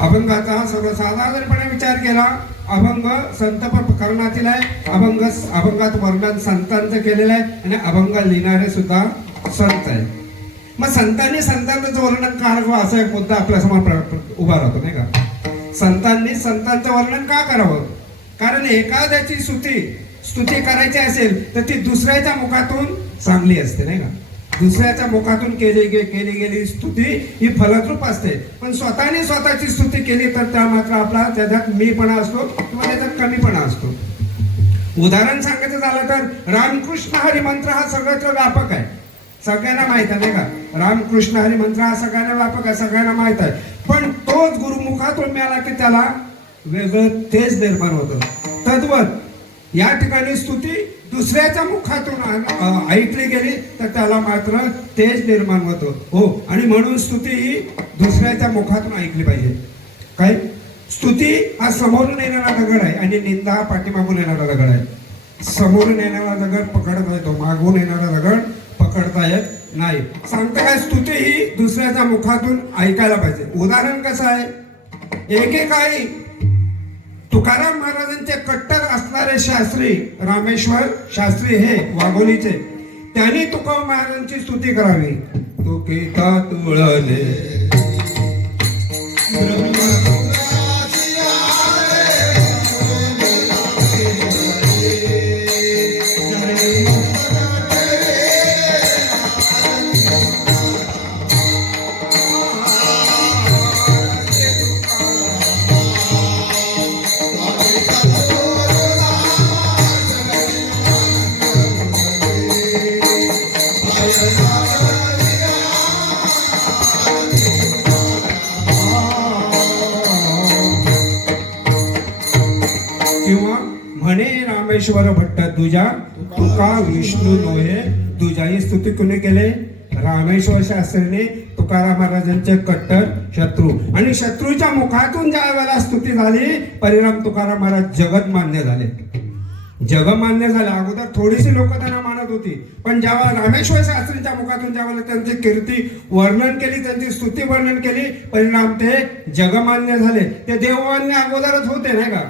अभंगाचा सर्वसाधारणपणे विचार केला, अभंग संत प्रकरणातील आहे, अभंगात वर्णन संतांचं केलेलं आहे आणि अभंग लिहिणारे सुद्धा संत आहे. मग संतांचं वर्णन करावं असा एक मुद्दा आपल्या समोर उभा राहतो नाही का. संतांनी संतांचं वर्णन का करावं? कारण एखाद्याची स्तुती करायची असेल तर ती दुसऱ्याच्या मुखातून चांगली असते नाही का. दुसऱ्याच्या मुखातून केली गेली स्तुती ही फलद्रूप असते, पण स्वतःची स्तुती केली तर त्या मात्र आपला त्याच्यात मीपणा असतो किंवा त्याच्यात कमीपणा असतो. उदाहरण सांगायचं झालं तर रामकृष्ण हरी मंत्र हा सर्वत्र व्यापक आहे, सगळ्यांना माहित आहे नाही का. रामकृष्ण हरी मंत्र हा सगळ्यांना व्यापक आहे, सगळ्यांना माहित आहे. पण तोच गुरुमुखातून मिळाला की त्याला वेगळं तेज निर्माण होतं. तद्वत या ठिकाणी स्तुती दुसऱ्याच्या मुखातून ऐकली गेली तर त्याला मात्र तेज निर्माण होतो. हो, आणि म्हणून स्तुती ही दुसऱ्याच्या मुखातून ऐकली पाहिजे. काय स्तुती हा समोरून येणारा दगड आहे आणि निंदा हा पाठीमागून येणारा दगड आहे. समोरून येणारा दगड पकडता येतो, मागून येणारा दगड पकडता येत नाही. सांगता काय, स्तुती ही दुसऱ्याच्या मुखातून ऐकायला पाहिजे. उदाहरण कसं आहे, एकेकाळी तुकाराम महाराजांचे कट्टर असणारे शास्त्री रामेश्वर शास्त्री हे वाघोलीचे, त्यांनी तुकाराम महाराजांची स्तुती करावी. तुकिता तुळले किंवा म्हणे रामेश्वर भट्ट तुझ्या तुका विष्णू नोहे तुझ्या. ही स्तुती कोणी केले? रामेश्वर शास्त्रीने तुकाराम महाराजांचे कट्टर शत्रू, आणि शत्रूच्या मुखातून ज्या वेळेला स्तुती झाली परिणाम तुकाराम महाराज जगतमान्य झाले. जगमान्य झाले. अगोदर थोडीशी लोक त्यांना मानत होती, पण जेव्हा रामेश्वर शास्त्रींच्या मुखातून ज्यावेळेला त्यांची कीर्ती वर्णन केली, त्यांची स्तुती वर्णन केली, परिणाम ते जगमान्य झाले. ते देवमान्य अगोदरच होते नाही का.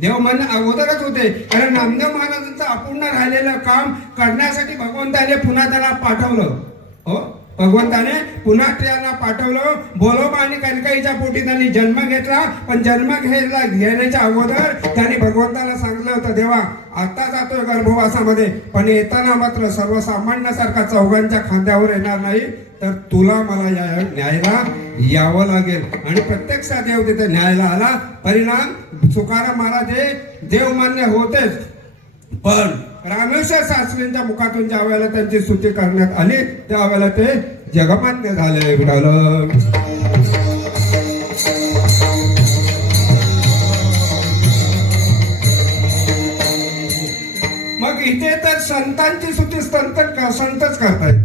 देवमान्य अगोदरच होते, कारण नामदेव महाराजांचं अपूर्ण राहिलेलं काम करण्यासाठी भगवंताने पुन्हा त्याला पाठवलं. हो, भगवंताने पुन्हा त्यांना पाठवलं. बोलोबा आणि कणकाईच्या पोटी त्यांनी जन्म घेतला, पण जन्म घेण्याच्या अगोदर त्यांनी भगवंताला सांगितलं होतं, देवा आता जातोय गर्भवासामध्ये, पण येताना मात्र सर्वसामान्यासारखा चौघांच्या खांद्यावर येणार नाही, तर तुला मला न्यायला यावं लागेल. आणि प्रत्यक्षात देव तिथे न्यायला आला. परिणाम तुकाराम महाराज हे देवमान्य होतेच, पण रामेश्वर शास्त्रींच्या मुखातून ज्या वेळेला त्यांची स्तुती करण्यात आली त्यावेळेला ते जगमान्य झाले. विठाल मग इथे तर संतांची स्तुती संतच करतायत.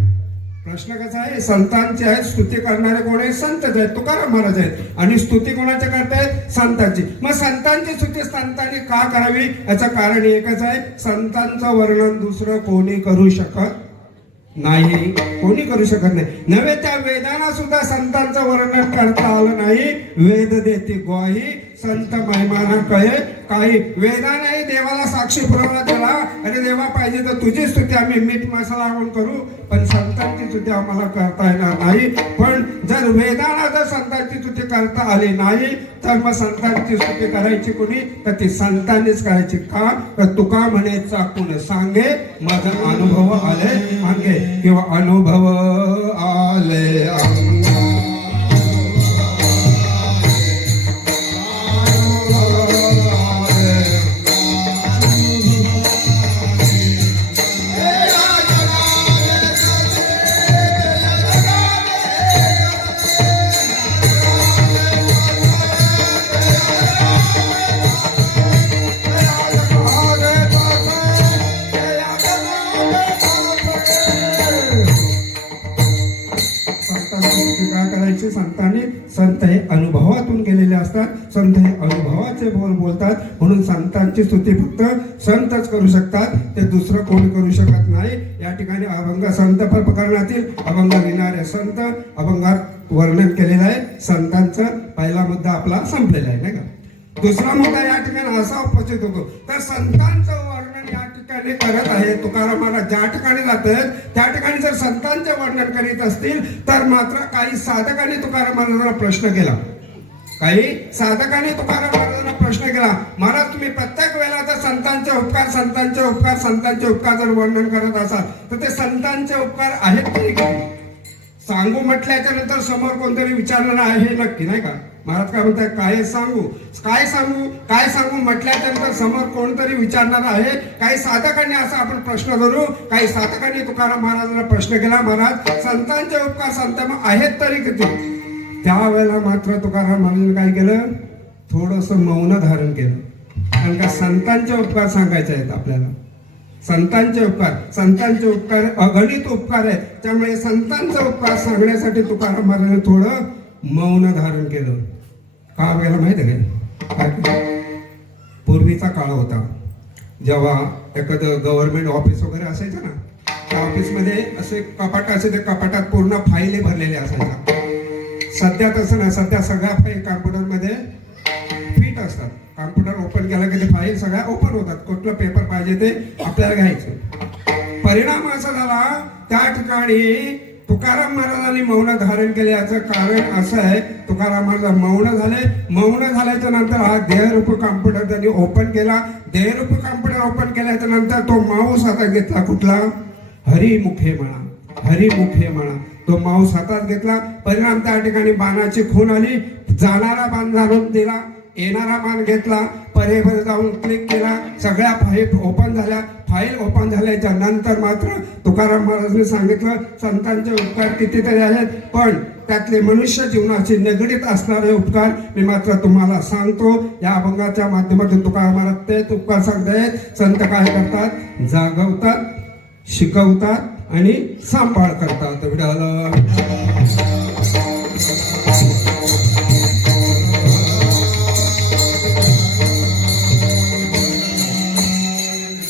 प्रश्न कसा आहे, संतांची आहे स्तुती करणारे कोण आहे? संतच आहेत, तुकाराम महाराज आहेत. आणि स्तुती कोणाच्या करतायत? संतांची. मग संतांची स्तुती संतांनी का करावी? याचं कारण एकच आहे, संतांचं वर्णन दुसरं कोणी करू शकत नाही, कोणी करू शकत नाही. नव्हे त्या वेदांना सुद्धा संतांचं वर्णन करता आलं नाही. वेद देते ग्वाही संत महिमाना कळे काही. वेदाने देवाला साक्षी पुरावा दिला, अरे देवा पाहिजे तर तुझी स्तुती आम्ही मीठ मसाला लावून करू, पण संतांची स्तुती आम्हाला करता येणार नाही. पण जर वेदांना जर संतांची स्तुती करता आली नाही तर मग संतांची स्तुती करायची कोणी? तर ती संतांनीच करायची. का? तर तुका म्हणे चाकून सांगे माझा अनुभव आले अंगे, किंवा अनुभव आले अंगे. संतांनी संत हे अनुभवातून गेलेले असतात, संत हे अनुभवाचे बोल बोलतात. म्हणून संतांची स्तुती फक्त संतच करू शकतात, ते दुसरं कोणी करू शकत नाही. या ठिकाणी अभंग संत प्रकरणातील अभंग लिहिणारे संत अभंगात वर्णन केलेलं आहे संतांचं. पहिला मुद्दा आपला संपलेला आहे, नाही का. दुसरा मुद्दा या ठिकाणी असा उपस्थित होतो, तर संतांचं वर्णन या ठिकाणी करत आहे तुकाराम महाराज. ज्या ठिकाणी जातात त्या ठिकाणी जर संतांचे वर्णन करीत असतील तर मात्र काही साधकांनी तुकाराम महाराजांना प्रश्न केला. काही साधकांनी तुकाराम महाराजांना प्रश्न केला, महाराज तुम्ही प्रत्येक वेळेला तर संतांचे उपकार संतांचे उपकार संतांचे उपकार जर वर्णन करत असाल तर ते संतांचे उपकार आहेत तरी का? सांगू म्हटल्याच्या नंतर समोर कोणतरी विचारणार आहे नक्की, नाही का. महाराज काय म्हणतात, काय सांगू काय सांगू काय सांगू म्हटल्याच्या नंतर समोर कोणतरी विचारणार आहे. काही साधकांनी असा आपण प्रश्न धरू, काही साधकांनी तुकाराम महाराजांना प्रश्न केला, महाराज संतांचे उपकार संत आहेत तरी किती? त्यावेळेला मात्र तुकाराम महाराजांनी काय केलं, थोडस मौन धारण केलं. कारण का संतांचे उपकार सांगायचे आहेत आपल्याला. संतांचे उपकार अगणित उपकार आहेत. त्यामुळे संतांचा उपकार सांगण्यासाठी तुकाराम महाराजांनी थोडं मौन धारण केलं. का वेळेला माहिती आहे का, पूर्वीचा काळ होता जेव्हा एखादं गव्हर्नमेंट ऑफिस वगैरे असायचं ना, त्या ऑफिसमध्ये असे कपाट असे, त्या कपाटात पूर्ण फाईली भरलेले असायच्या. सध्या तसं नाही, सध्या सगळ्या फाईल कॉम्प्युटरमध्ये फिट असतात. कॉम्प्युटर ओपन केला की ते फाईल सगळ्या ओपन होतात. कुठलं पेपर पाहिजे ते आपल्याला घ्यायचं. परिणाम असा झाला, त्या ठिकाणी तुकाराम महाराजांनी मौन धारण केले. याचं कारण असं आहे, तुकाराम महाराज मौन झाल्याच्या नंतर हा देहरूपी कॉम्प्युटर त्यांनी ओपन केला. देहरूपी कॉम्प्युटर ओपन केल्याच्या नंतर तो माऊस हातात घेतला. कुठला? हरिमुखे म्हणा. तो माऊस हातात घेतला. परिणाम त्या ठिकाणी बाणाची खून आली. जाणारा बाण घालून दिला, येणारा बाण घेतला, परेवर जाऊन क्लिक केला. सगळ्या फाईल ओपन झाल्या. फाईल ओपन झाल्याच्या नंतर मात्र तुकाराम महाराजांनी सांगितलं, संतांचे उपकार कितीतरी आहेत, पण त्यातले मनुष्य जीवनाशी निगडीत असणारे उपकार मी मात्र तुम्हाला सांगतो. या अभंगाच्या माध्यमातून तुकाराम महाराज तेच उपकार सांगतायत. संत काय करतात? जागवतात, शिकवतात आणि सांभाळ करतात.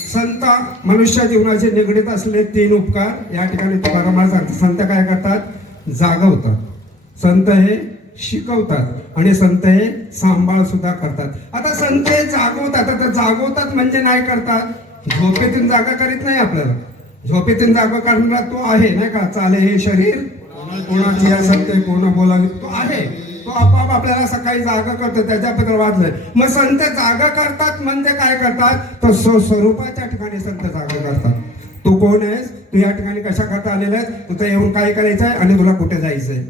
संत मनुष्य जीवनाचे निगडीत असलेले 3 उपकार या ठिकाणी तुकाराम महाराज सांगतात. संत काय करतात? जागवतात. संत हे शिकवतात आणि संत हे सांभाळ सुद्धा करतात. आता संत हे जागवतात. आता जागवतात म्हणजे नाही करतात, झोपेतून जागा करीत नाही. आपल्याला झोपेतून जागा करणारा तो आहे, नाही का. चाले हे शरीर कोणाची असते, कोण बोलावे, तो आहे. तो आपोआप आपल्याला सकाळी जागा करतो. त्याच्याबद्दल वाचलंय. मग संत जागा करतात म्हणजे काय करतात? तर स्वरूपाच्या ठिकाणी संत जागा करतात. तू कोण आहेस? तू या ठिकाणी कशा करता आलेला आहेस? तुझं येऊन काय करायचं आहे आणि तुला कुठे जायचंय?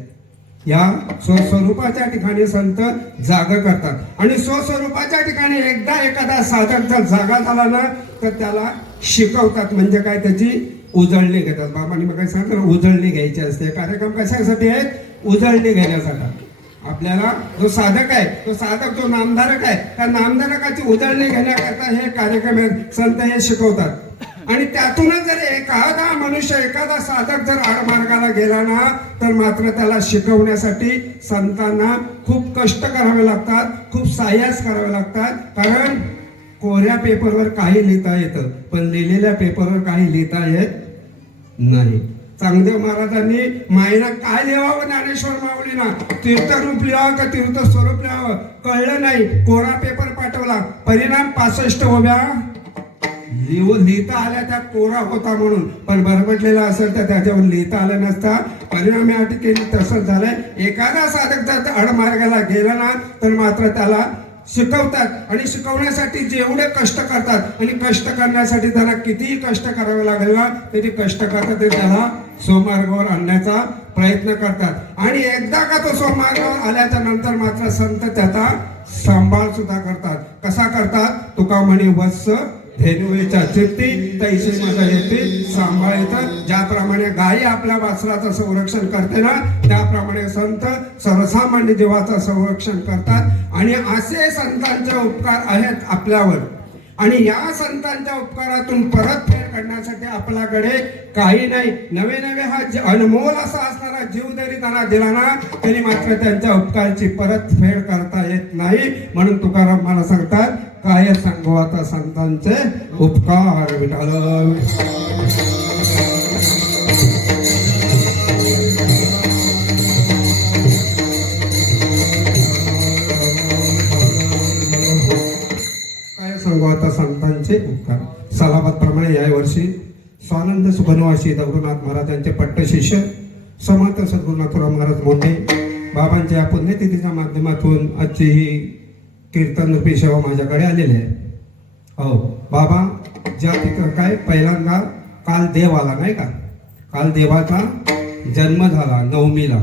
या स्वस्वरूपाच्या ठिकाणी संत जागा करतात. आणि स्वस्वरूपाच्या ठिकाणी एकदा एखादा साधक जर जागा झाला ना तर त्याला शिकवतात. म्हणजे काय? त्याची उजळणी घेतात. बाबांनी मग काय सांगितलं, उजळणी घ्यायची असते. कार्यक्रम कशासाठी आहेत? उजळणी घेण्यासाठी. आपल्याला जो साधक आहे, तो साधक जो नामधारक आहे, त्या नामधारकाची उजळणी घेण्याकरता हे कार्यक्रम आहेत. संत हे शिकवतात. आणि त्यातूनच जर एखादा मनुष्य, एखादा साधक जर आडमार्गाला गेला ना तर मात्र त्याला शिकवण्यासाठी संतांना खूप कष्ट करावे लागतात, खूप सायास करावे लागतात. कारण कोऱ्या पेपरवर काही लिहिता येतं, पण लिहिलेल्या पेपरवर काही लिहिता येत नाही. चांगदेव महाराजांनी मायना काय लिहावं ज्ञानेश्वर माऊलीना? तीर्थरूप लिहावं का तीर्थस्वरूप लिहावं कळलं नाही. कोरा पेपर पाठवला. परिणाम 65 ओव्या लिहिता आल्या. त्या कोरा होता म्हणून, पण बरबटलेला असेल तर त्याच्यावर लिहिता आलं नसता. परिणाम या ठिकाणी तसंच झालंय. एखादा साधक जर आडमार्गाला गेला ना तर मात्र त्याला शिकवतात. आणि शिकवण्यासाठी जेवढे कष्ट करतात, आणि कष्ट करण्यासाठी त्यांना कितीही कष्ट करावे लागेल ना तरी कष्ट करतात. ते त्याला स्वमार्गावर आणण्याचा प्रयत्न करतात. आणि एकदा का तो स्वमार्गावर आल्याच्या नंतर मात्र संत त्याचा सांभाळ सुद्धा करतात. कसा करतात? तुका म्हणे वत्स धेनुवेच्या चित्ती तैसे माझा येते सांभाळायचं. ज्याप्रमाणे गायी आपल्या वासराचं संरक्षण करते ना, त्याप्रमाणे संत सर्वसामान्य जीवाचं संरक्षण करतात. आणि असे संतांचे उपकार आहेत आपल्यावर. आणि या संतांच्या उपकारातून परतफेड करण्यासाठी आपल्याकडे काही नाही. नवे नवे हा अनमोल असा असणारा जीव जरी त्यांना दिला ना तरी मात्र त्यांच्या उपकाराची परतफेड करता येत नाही. म्हणून तुकाराम मला सांगतात, काय सांगू आता संतांचे उपकार विठाल. अभंगवता संतांचे उपकार. सालाबादप्रमाणे या वर्षी स्वानंद सुखनिवासी दगडूनाथ महाराज यांचे पट्टशिष्य समर्थ सद्गुरू नाथुराम महाराज मोंढे बाबांच्या या पुण्यतिथीच्या माध्यमातून आजची ही कीर्तन रूपी सेवा माझ्याकडे आलेली आहे. हो बाबा, ज्या तिथं काय पहिल्यांदा काल देव आला नाही का, काल देवाचा जन्म झाला. नवमीला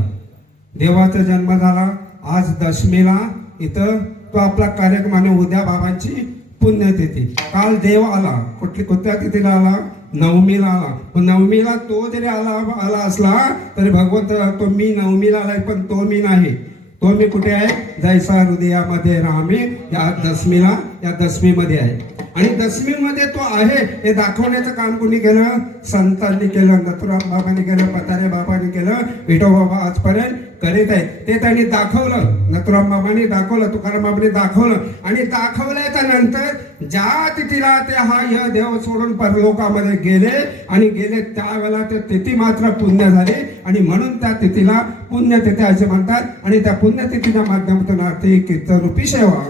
देवाचा जन्म झाला. आज दशमीला इथं तो आपला कार्यक्रम आणि उद्या बाबांची पुण्यतिथी. काल देव आला, कोणत्या तिथीला आला? नवमीला आला. पण नवमीला तो जरी आला असला तरी भगवंत तो मी नवमीला आलाय, पण तो मी नाही. तो मी कुठे आहे? जैसा हृदयामध्ये रामी, या दशमीमध्ये आहे. आणि दशमीमध्ये तो आहे हे दाखवण्याचं काम कोणी केलं? संतांनी केलं, नथुराम बाबांनी केलं, पतारे बाबांनी केलं, विठोबा बाबा आजपर्यंत करीत आहेत. ते त्यांनी दाखवलं. नथुराम बाबांनी दाखवलं, तुकाराम बाबांनी दाखवलं. आणि दाखवल्याच्या नंतर ज्या तिथीला ते हा देव सोडून परलोकामध्ये गेले आणि गेले त्यावेळेला ते तिथी मात्र पुण्य झाली आणि म्हणून त्या तिथीला पुण्यतिथी असे म्हणतात. आणि त्या पुण्यतिथीच्या माध्यमातून आर्थिक कीर्तन रूपी सेवा.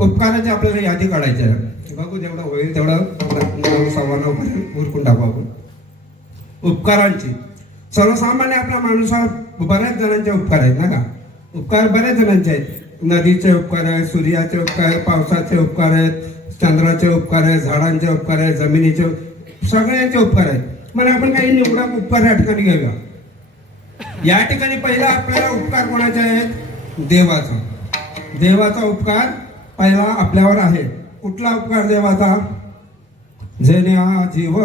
उपकाराची आपल्याला यादी काढायची आहे. बघू जेवढं होईल तेवढं 9:15 उरकून टाकू आपण. उपकारांची सर्वसामान्य आपल्या माणसावर बऱ्याच जणांचे उपकार आहेत ना का. उपकार बऱ्याच जणांचे आहेत. नदीचे उपकार आहेत, सूर्याचे उपकार आहेत, पावसाचे उपकार आहेत, चंद्राचे उपकार आहेत, झाडांचे उपकार आहेत, जमिनीचे, सगळ्यांचे उपकार आहेत. पण आपण काही निवडक उपकार या ठिकाणी घेऊया. या ठिकाणी पहिला आपल्याला उपकार कोणाचे आहेत? देवाचा. देवाचा उपकार पहिला आपल्यावर आहे. कुठला उपकार देवाचा? जेण्या जीव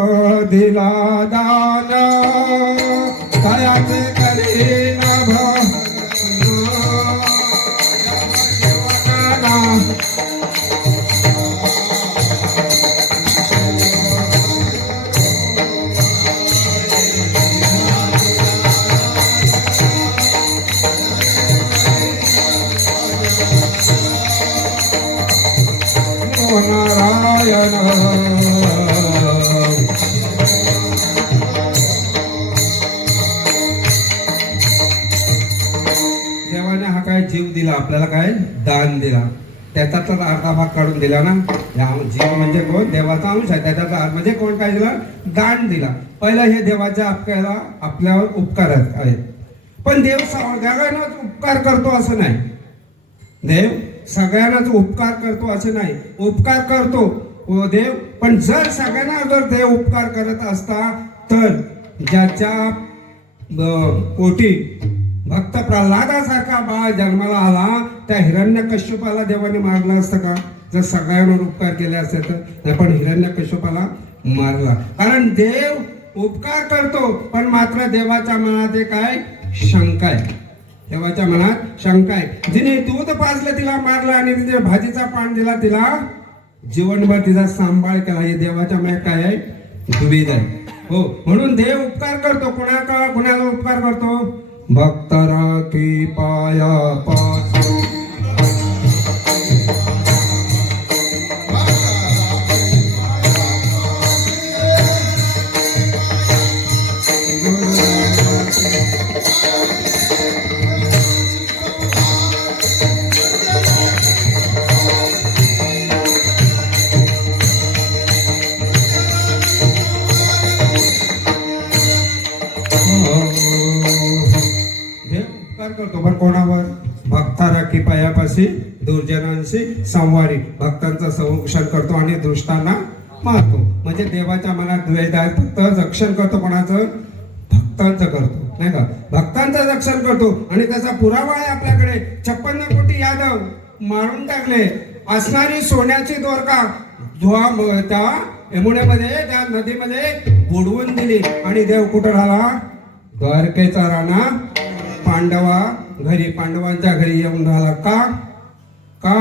दिला दान कायाचे करी नारायण. देवाने हा काय जीव दिला आपल्याला, काय दान दिला. त्याचा तर अर्धा भाग काढून दिला ना. जीव म्हणजे कोण? देवाचा अंश आहे. त्याचा म्हणजे कोण काय दिला? दान दिला. पहिला हे देवाच्या आपल्यावर उपकार आहेत. पण देव सगळ्यांनाच उपकार करतो असं नाही. देव सगळ्यांनाच उपकार करतो असं नाही. उपकार करतो देव, पण जर सगळ्यांना जर देव उपकार करत असता तर ज्याच्या पोटी भक्त प्रल्हादासारखा बाळ जन्माला आला त्या हिरण्यकश्यपाला देवाने मारलं असतं का? जर सगळ्यांवर उपकार केले असते तर. पण हिरण्यकश्यपाला मारला. कारण देव उपकार करतो, पण मात्र देवाच्या मनात एक काय शंका आहे. देवाच्या मनात शंका आहे. जिने दूध पाजलं तिला मारलं आणि तिने भाजीचा पान दिला तिला जीवनभर तिचा सांभाळ केला. हे देवाच्या मनात काय आहे? दुविधा आहे. हो, म्हणून देव उपकार करतो. कुणाला उपकार करतो? भक्त राखी पाया पासून करतो. पण कोणावर? भक्ता राखी पायापाशी दुर्जनांशी संवारी. भक्तांचं संरक्षण करतो आणि दुष्टांना मारतो. म्हणजे देवाच्या मनात द्वेष आहे. फक्त रक्षण करतो कोणाचं? भक्तांचं करतो नाही का. भक्तांचं रक्षण करतो. आणि त्याचा पुरावा आहे आपल्याकडे. 56 कोटी यादव मारून टाकले. असणारी सोन्याची दोरका त्या यमुनेमध्ये, त्या नदीमध्ये बुडवून दिली. आणि देव कुठं राहिला? द्वारकेचा राणा पांडवांच्या घरी येऊन राहिला. का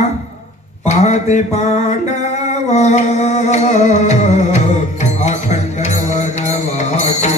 पाहते पांडव अखंड वनवासी.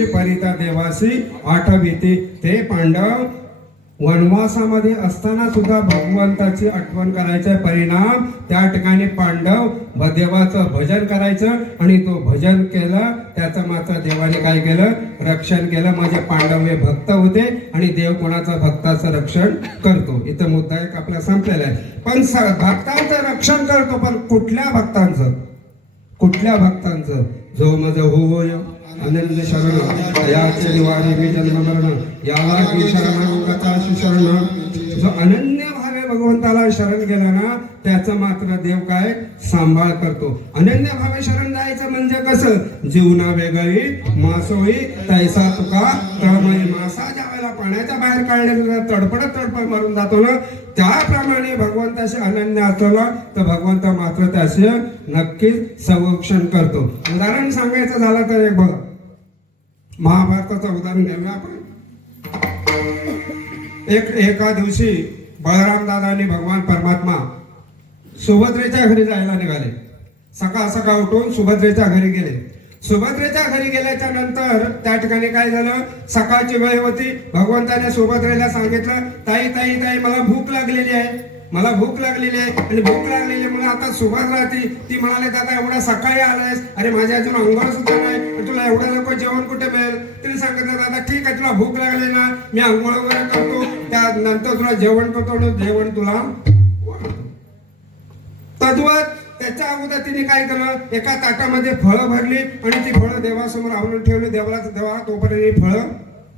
अशी परिता देवासी आठविती. ते पांडव वनवासामध्ये असताना सुद्धा भगवंताची आठवण करायचा. परिणाम त्या ठिकाणी पांडव देवाचं भजन करायचं आणि तो भजन केलं, त्याचं मात्र देवाने काय केलं, रक्षण केलं. म्हणजे पांडव हे भक्त होते आणि देव कोणाचं, भक्ताचं रक्षण करतो. इथं मुद्दा एक आपला संपलेला आहे. पण भक्तांचं रक्षण करतो, पण कुठल्या भक्तांचं, कुठल्या भक्तांचं? जो मज होय अनन्य शरण याचे निवारे मी जन्म मरण याला मी शरण शरण. जो अनन्य भावे भगवंताला शरण गेला ना, त्याचं मात्र देव काय सांभाळ करतो. अनन्य भावे शरण जायचं म्हणजे कसं, जीवना वेगळी मासोळी तैसा तुका तळमळी. मासा ज्या वेळेला पाण्याच्या बाहेर काढल्यानंतर तडपडत मरून जातो ना, त्याप्रमाणे भगवंताशी अनन्य असलं तर भगवंत मात्र त्याचे नक्कीच संरक्षण करतो. उदाहरण सांगायचं झालं तर एक बघा, महाभारताचं उदाहरण घेऊया आपण. एका दिवशी बळराम दादा आणि भगवान परमात्मा सुभद्रेच्या घरी जायला निघाले. सकाळ उठून सुभद्रेच्या घरी गेले. सुभद्रेच्या घरी गेल्याच्या नंतर त्या ठिकाणी काय झालं, सकाळची वेळ होती. भगवंताने सुभद्रेला सांगितलं, ताई ताई ताई मला भूक लागलेली आहे, मला भूक लागलेली आहे. आणि भूक लागलेली म्हणून आता सुभद्रा ती म्हणाले, दादा एवढा सकाळी आलायस, अरे माझ्या अजून अंघोळ सुद्धा नाही, तुला एवढं लोक जेवण कुठे मिळेल. तिने सांगितलं, दादा ठीक आहे, तुला भूक लागली ना, मी अंघोळ वगैरे करतो, त्यानंतर तुला जेवण करतो आणि जेवण तुला तद्वत. त्याच्या अगोदर तिने काय केलं, एका ताटामध्ये फळं भरली आणि ती फळं देवासमोर आणून ठेवली. देवा तोपर्यंत फळं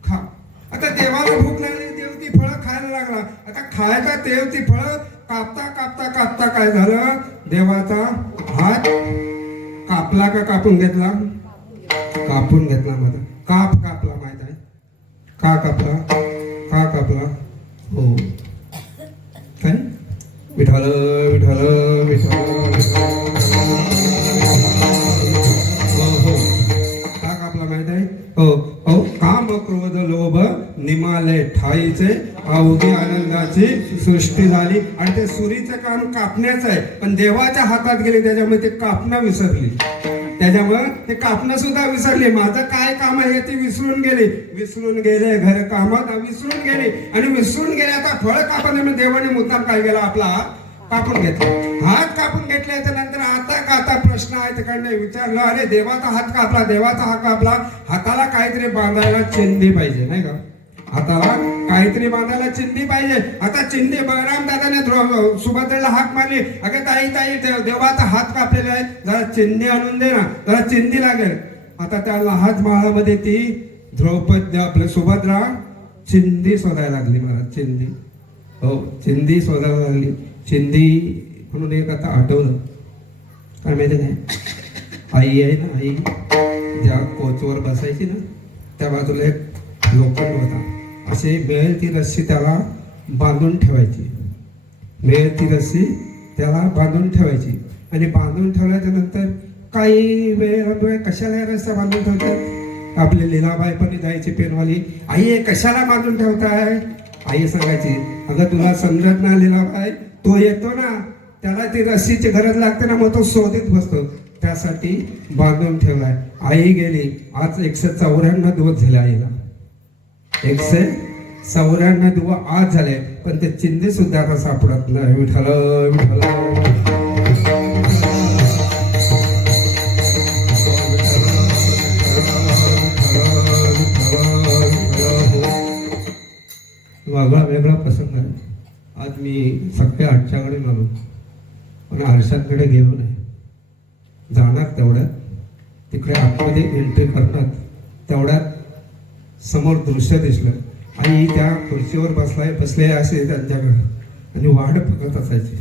खा. आता देवाला भूक लागली, देव ती फळं खायला लागला. आता खायचा देव ती फळं कापता काय झालं, देवाचा हात कापला का कापून घेतला, कापून घेतला. माझा कापला माहित आहे का, कापला हो काय, विठाल विठाल विठाल हो, का कापला माहित आहे हो. काम क्रोध लोभ निमाले ठाईचे अवघी आनंदाची सृष्टी झाली. आणि ते सुरीचं काम कापण्याचं आहे, पण देवाच्या हातात गेले, त्याच्यामुळे ते कापणं विसरली. त्याच्यामुळे ते कापणं सुद्धा विसरले. माझं काय काम आहे ते विसरून गेले घर कामात विसरून गेले. आणि विसरून गेले आता फळ कापण्यामध्ये देवाने मुद्दाम काय केला, आपला कापून घेतला. हात कापून घेतल्याच्या नंतर आता प्रश्न आहे तिकडे विचारलं, अरे देवाचा हात कापला, देवाचा हात कापला, हाताला काहीतरी बांधायला चिंधी पाहिजे नाही का, हाताला काहीतरी बांधायला चिंधी पाहिजे. आता चिंधी बळराम दादाने सुभद्रेला हाक मारली, अगं ताई ताई देवाचा हात कापलेला आहे, जरा चिंधी आणून दे ना, जरा चिंधी लागेल. आता त्या लहान माळामध्ये ती द्रौपदी आपली सुभद्रा चिंधी शोधायला लागली. मला चिंधी हो चिंधी शोधायला लागली. चिंधी म्हणून एक आता आठवलं काय माहिती नाही, आई आहे ना, आई ज्या कोचवर बसायची ना, त्या बाजूला एक लोखंड होता, असे मिळेल ती रस्सी त्याला बांधून ठेवायची, मिळेल ती रस्सी त्याला बांधून ठेवायची. आणि बांधून ठेवल्याच्या नंतर काही वेळ कशाला रस्त्या बांधून ठेवतात, आपली लीलाबाई पण जायची पेनवाली, आई कशाला बांधून ठेवताय. आई सांगायची, अगं तुला समजत ना लीलाबाई, तो येतो ना त्याला ती रस्सीची गरज लागते ना, मग तो शोधित बसतो, त्यासाठी बांधून ठेवलाय. आई गेली, आज 194 दिवस झाले आईला, 194 दिवस आज झाले, पण ते चिंधी सुद्धा आता सापडत नाही. विठ्ठल विठ्ठल वेगळा प्रसंग आहे. आज मी सकाळी 8च्याकडे आलो, पण आरशांकडे गेलो नाही. जाणार तेवढ्यात तिकडे आतमध्ये एंट्री करणार तेवढ्यात समोर दृश्य दिसलं. आई त्या खुर्चीवर बसले असे त्यांच्याकडे आणि वाट बघत असायची,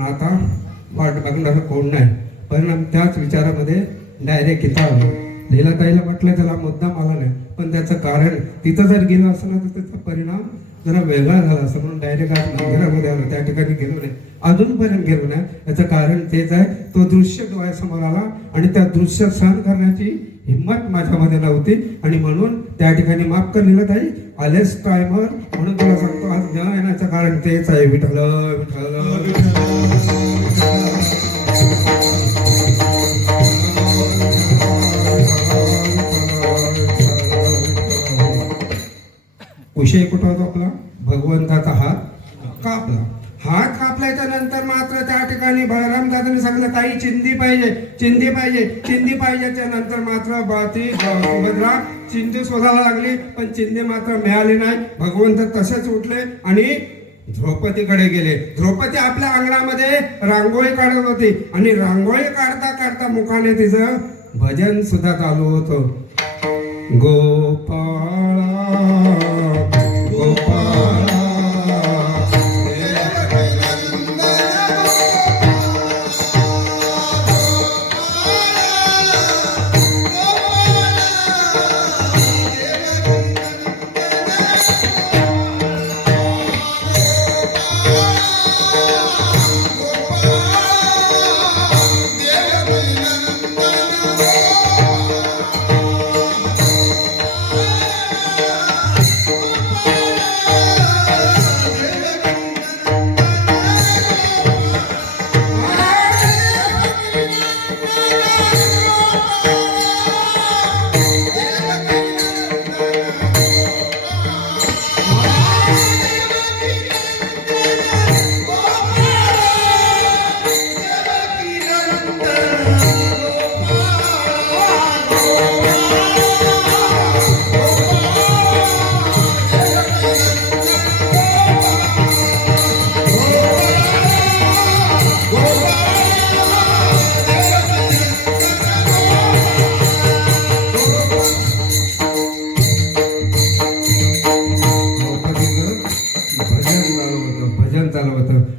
आता वाट बघणारं कोण नाही. पण त्याच विचारामध्ये डायरेक्ट इथं आलो. लीलाताईला म्हटलं त्याला मुद्दाम आला नाही, पण त्याचं कारण तिथं जर गेलं असं ना तर त्याचा परिणाम जरा वेगळा झाला असं म्हणून डायरेक्ट आज मंदिरामध्ये आलो. त्या ठिकाणी गेलो नाही, अजूनपर्यंत गेलो नाही. याचं कारण तेच आहे, तो दृश्य डोळ्यासमोर आला आणि त्या दृश्य सहन करण्याची हिंमत माझ्यामध्ये नव्हती. आणि म्हणून त्या ठिकाणी माफ कर लीलाताई, आलेच टायमर म्हणून तुला सांगतो आज न येण्याचं कारण तेच आहे. विठ्ठल विठ्ठल विषय कुठं होता आपला? भगवंताचा हात कापला. हात कापल्याच्या नंतर मात्र त्या ठिकाणी बळराम दादांनी सांगितलं काही चिंधी पाहिजे, चिंधी पाहिजे, चिंधी पाहिजेच्या नंतर मात्र ती सुभद्रा चिंधी शोधायला लागली, पण चिंधी मात्र मिळाली नाही. भगवंत तसेच उठले आणि द्रौपदीकडे गेले. द्रौपदी आपल्या अंगणामध्ये रांगोळी काढत होती आणि रांगोळी काढता काढता मुखाने तिचं भजन सुद्धा चालू होतं. गोपाळा गोपाळा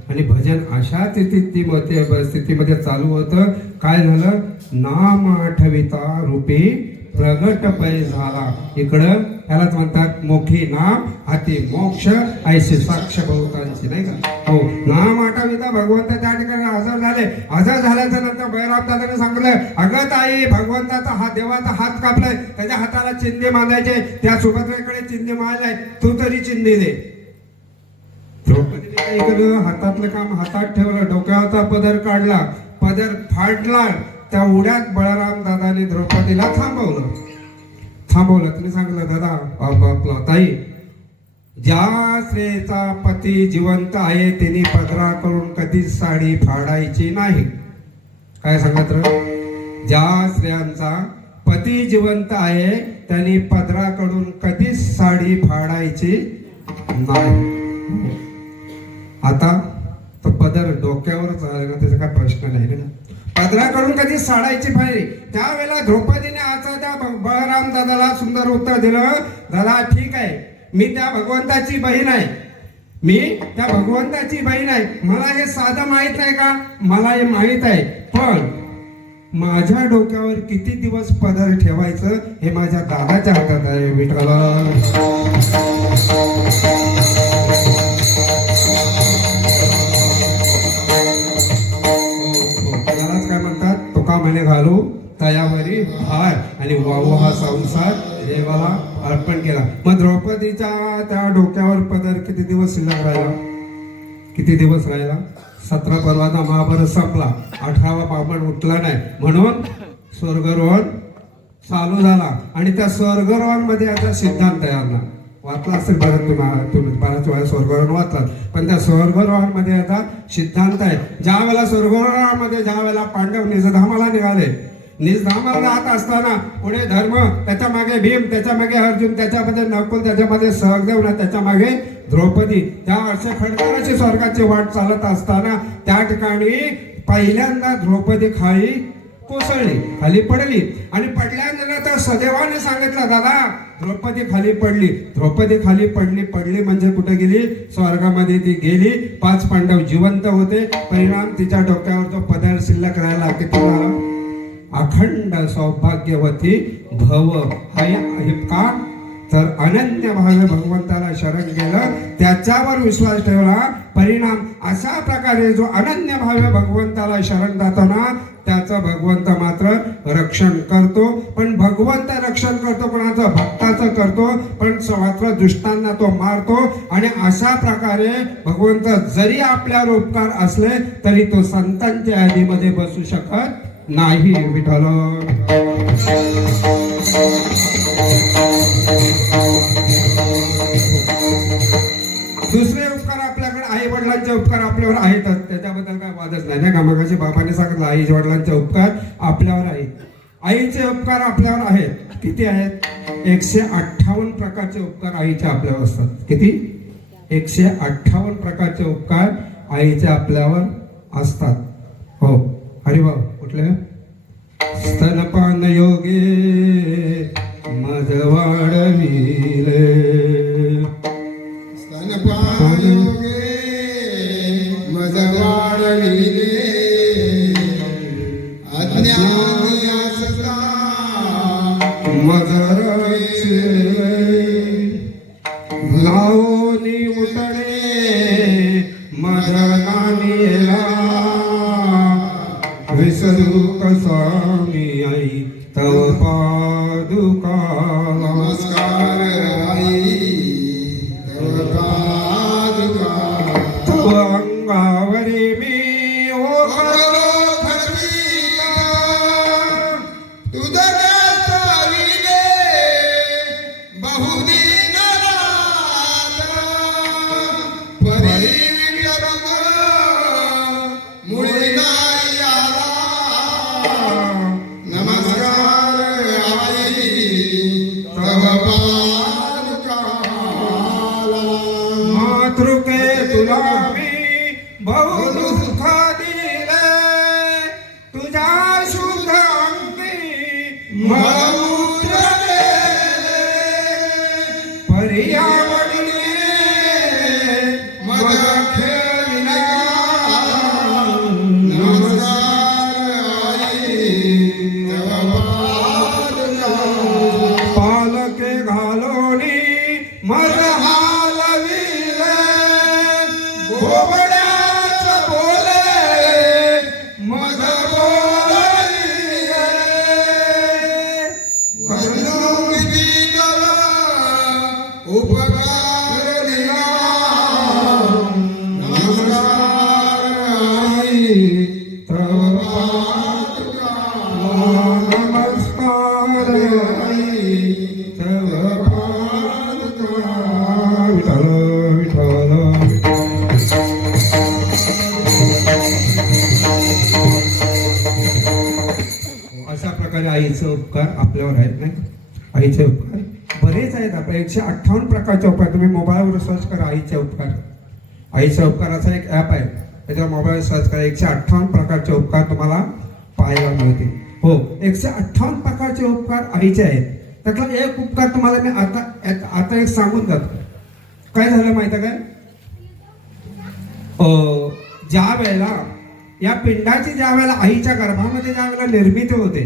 आणि भजन अशा स्थितीमध्ये चालू होतं. काय झालं? नाम आठविता रूपी प्रगट पै झाला. इकडं त्यालाच म्हणतात मोखी नाम हाती मोक्ष ऐशी साक्ष बहुतांची, नाही का? हो, नाम आठविता भगवंत त्या ठिकाणी हजर झाले. हजर झाल्याच्या नंतर बळराम दादाने सांगितलं, अगं ताई, भगवंताचा हात, देवाचा हात कापलाय, त्याच्या हाताला चिंधे बांधायचे. त्या सुभद्रेकडे चिंधे मारलाय, तू तरी चिंधे दे. द्रौपदीने इकडं हातातलं काम हातात ठेवलं, डोक्यावरचा पदर काढला, पदर फाडला. त्या उड्यात बळराम दादाने द्रौपदीला थांबवलं. तुम्ही सांगितलं, दादा आपला ताई, ज्या स्त्रीचा पती जिवंत आहे तिने पदरा करून कधीच साडी फाडायची नाही. काय सांगत? ज्या स्त्रियांचा पती जिवंत आहे त्यांनी पदराकडून कधीच साडी फाडायची नाही. आता तो पदर डोक्यावरच आला ना, त्याचा काय प्रश्न नाही ना. पदराकडून कधी साडायची पाहिजे. त्यावेळेला द्रौपदीने आता त्या बळराम दादाला सुंदर उत्तर दिलं, दादा ठीक आहे, मी त्या भगवंताची बहीण आहे, मी त्या भगवंताची बहीण आहे, मला हे साधं माहित नाही का? मला हे माहित आहे, पण माझ्या डोक्यावर किती दिवस पदर ठेवायचं हे माझ्या दादाच्या हातात आहे. विठ्ठला म्हणे घालू तयावरी हार आणि वाहू हा संसार देवाला अर्पण केला. मग द्रौपदीच्या त्या डोक्यावर पदर किती दिवस शिल्लक राहिला? किती दिवस राहिला? 17 पर्वाचा महाभारत संपला, 18वा बाबण उठला नाही, म्हणून स्वर्गरोहण चालू झाला. आणि त्या स्वर्गरोहण मध्ये आता सिद्धांत तयार ना वाचला असेल तुम्ही बऱ्याच वेळा स्वर्गरोहण वाचलात, पण त्या स्वर्गरोहण मध्ये आता सिद्धांत आहे. ज्या वेळेला स्वर्गरोहणामध्ये ज्या वेळेला पांडव निजधामाला निघाले, निजधामाला जात असताना पुढे धर्म, त्याच्या मागे भीम, त्याच्या मागे अर्जुन, त्याच्यामध्ये नकुल, त्याच्यामध्ये सहदेव, त्याच्या मागे द्रौपदी, त्या अशा खंडकाराची स्वर्गाची वाट चालत असताना त्या ठिकाणी पहिल्यांदा द्रौपदी खाली कोसळली, खाली पडली. आणि पडल्यानंतर सदैवाने सांगितलं, दादा द्रौपदी खाली पडली. द्रौपदी खाली पडली म्हणजे कुठे गेली? स्वर्गामध्ये ती गेली. 5 पांडव जिवंत होते. परिणाम तिच्या डोक्यावर तो पदर शिल्लक राहिला. किती झाला? अखंड सौभाग्यवती भव. आहे का? तर अनन्य भावे भगवंताला शरण गेलं, त्याच्यावर विश्वास ठेवला. परिणाम अशा प्रकारे जो अनन्य भावे भगवंताला शरण जातो ना, त्याचं भगवंत मात्र रक्षण करतो. पण भगवंत रक्षण करतो कोणाचं? भक्ताचं करतो. पण मात्र दुष्टांना तो मारतो. आणि अशा प्रकारे भगवंत जरी आपल्यावर उपकार असले तरी तो संतांच्या यादीमध्ये बसू शकत नाही. Vitthal Thank you. नाही ना. मगाशी बापाने सांगितलं आई वडिलांचे उपकार आपल्यावर आहे. आईचे उपकार आपल्यावर आहेत. किती आहेत? 158 प्रकारचे उपकार आईचे आपल्यावर असतात. किती? 158 प्रकारचे उपकार आईचे आपल्यावर असतात. हो. अरे वा, कुठले? स्तनपान योगे मज वाढविले, स्तनपान योगे मज वाढविले, अज्ञानी असता मज रक्षिले, लावणी उतणे मज नानीला, विसरू कसा मी आई तव पादुका. नमस्कार आई तव पादुका, तव अंगावरी मी ओळखलो फटिका, तुझ्या चालीने बहुदिन रात, परी विठ्ठल मुळी नाही आला. नमस्कार आई तव पादुका. मातृके तुला मी बहु दुःख दिले, तुझ्या शुद्ध अंगी मलमूत्र गेले, पर्यावरणी मज खेळला. नमस्कार आई तव पादुका. पालके घालोनी मज हालविले, बोबड्याच बोले मज बोलविले, वर्णून दिला उपकार दिला. नमस्कार आई तव पादुका. नमस्कार आई तव पादुका. विठ्ठल विठ्ठल. अशा प्रकारे आईचे उपकार आपल्यावर आहेत. नाही, आईचे उपकार बरेच आहेत. आपल्या 158 प्रकारचे उपकार. तुम्ही मोबाईलवर सर्च करा आईचे उपकार. आईचे उपकाराचा एक ऍप आहे, त्याच्यावर मोबाईल सर्च करा. 158 प्रकारचे उपकार तुम्हाला पाहायला मिळतील. हो, 158 प्रकारचे उपकार आईचे आहेत. त्यातला एक उपकार तुम्हाला मी आता एक सांगून जातो. काय झालं माहिती आहे काय? ज्या वेळेला या पिंडाची ज्या वेळेला आईच्या गर्भामध्ये ज्या वेळेला निर्मिती होते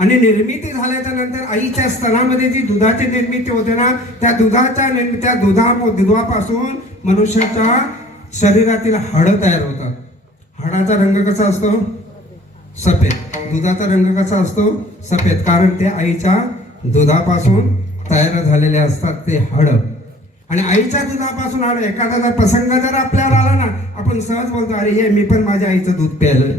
आणि निर्मिती झाल्याच्या नंतर आईच्या स्तनामध्ये जी दुधाची निर्मिती होते ना, त्या दुधापासून मनुष्याच्या शरीरातील हाडं तयार होतात. हाडाचा रंग कसा असतो? सफेद. दुधाचा रंग कसा असतो? सफेद. कारण ते आईच्या दुधापासून तयार झालेले असतात ते हाडं. आणि आईच्या दुधापासून हाडं. एखादा जर प्रसंग जर आपल्यावर आला ना, आपण सहज बोलतो, अरे ये मी पण माझ्या आईचं दूध प्यायलोय.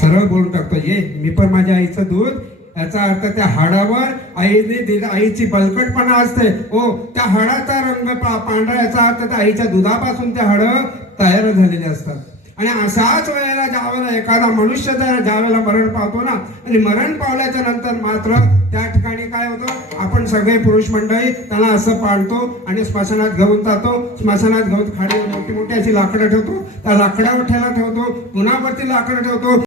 सरळ बोलून टाकतो, ये मी पण माझ्या आईचं दूध. याचा अर्थ त्या हाडावर आईने दिला, आईची बलकटपणा असते. हो, त्या हाडाचा रंग पांढरा, याचा अर्थ त्या आईच्या दुधापासून ते हाडं तयार झालेले असतात. आणि अशाच वेळेला ज्यावेळेला एखादा मनुष्य ज्या वेळेला मरण पावतो ना, आणि मरण पावल्याच्या नंतर मात्र त्या ठिकाणी काय होतं, आपण सगळे पुरुष मंडळी त्याला असं पाळतो आणि स्मशानात घेऊन जातो. स्मशानात घेऊन खाली मोठी मोठी अशी लाकडं ठेवतो, त्या लाकडावर ठेवतो, पुन्हा वरती लाकडं ठेवतो.